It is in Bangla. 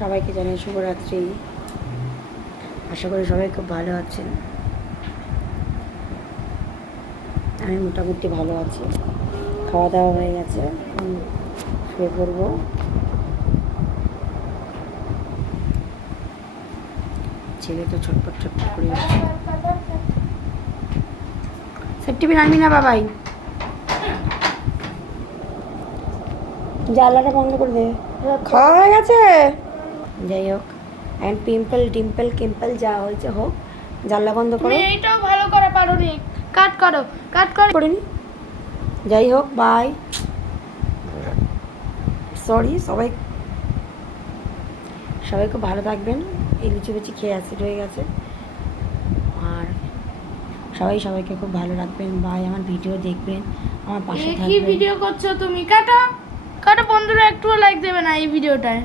সবাইকে জানাই শুভরাত্রি। আশা করি সবাই খুব ভালো আছেন। আমি মোটামুটি ভালো আছি। খাওয়া দাওয়া হয়ে গেছে, এখন শুয়ে পড়বো। ছেলে তো ছটপট ছটপট করে আসছে। সেফটি পিন আনবি না বাবাই? জানলাটা বন্ধ করে দে। খাওয়া হয়ে গেছে। যাই হোক, অ্যান্ড টিম্পল যা হয়েছে হোক, জানলা বন্ধ করো। তুমি এইটাও ভালো করে পারোনি। কাট করো করিনি। যাই হোক, বাই। সরি। সবাই খুব ভালো থাকবেন। এই লিচু খেয়ে অ্যাসিড হয়ে গেছে। আর সবাইকে খুব ভালো রাখবেন। বাই। আমার ভিডিও দেখবেন, আমার পাশে থাকবেন। কি ভিডিও করছো তুমি? কাটো বন্ধুরা, একটুও লাইক দেবে না এই ভিডিওটায়।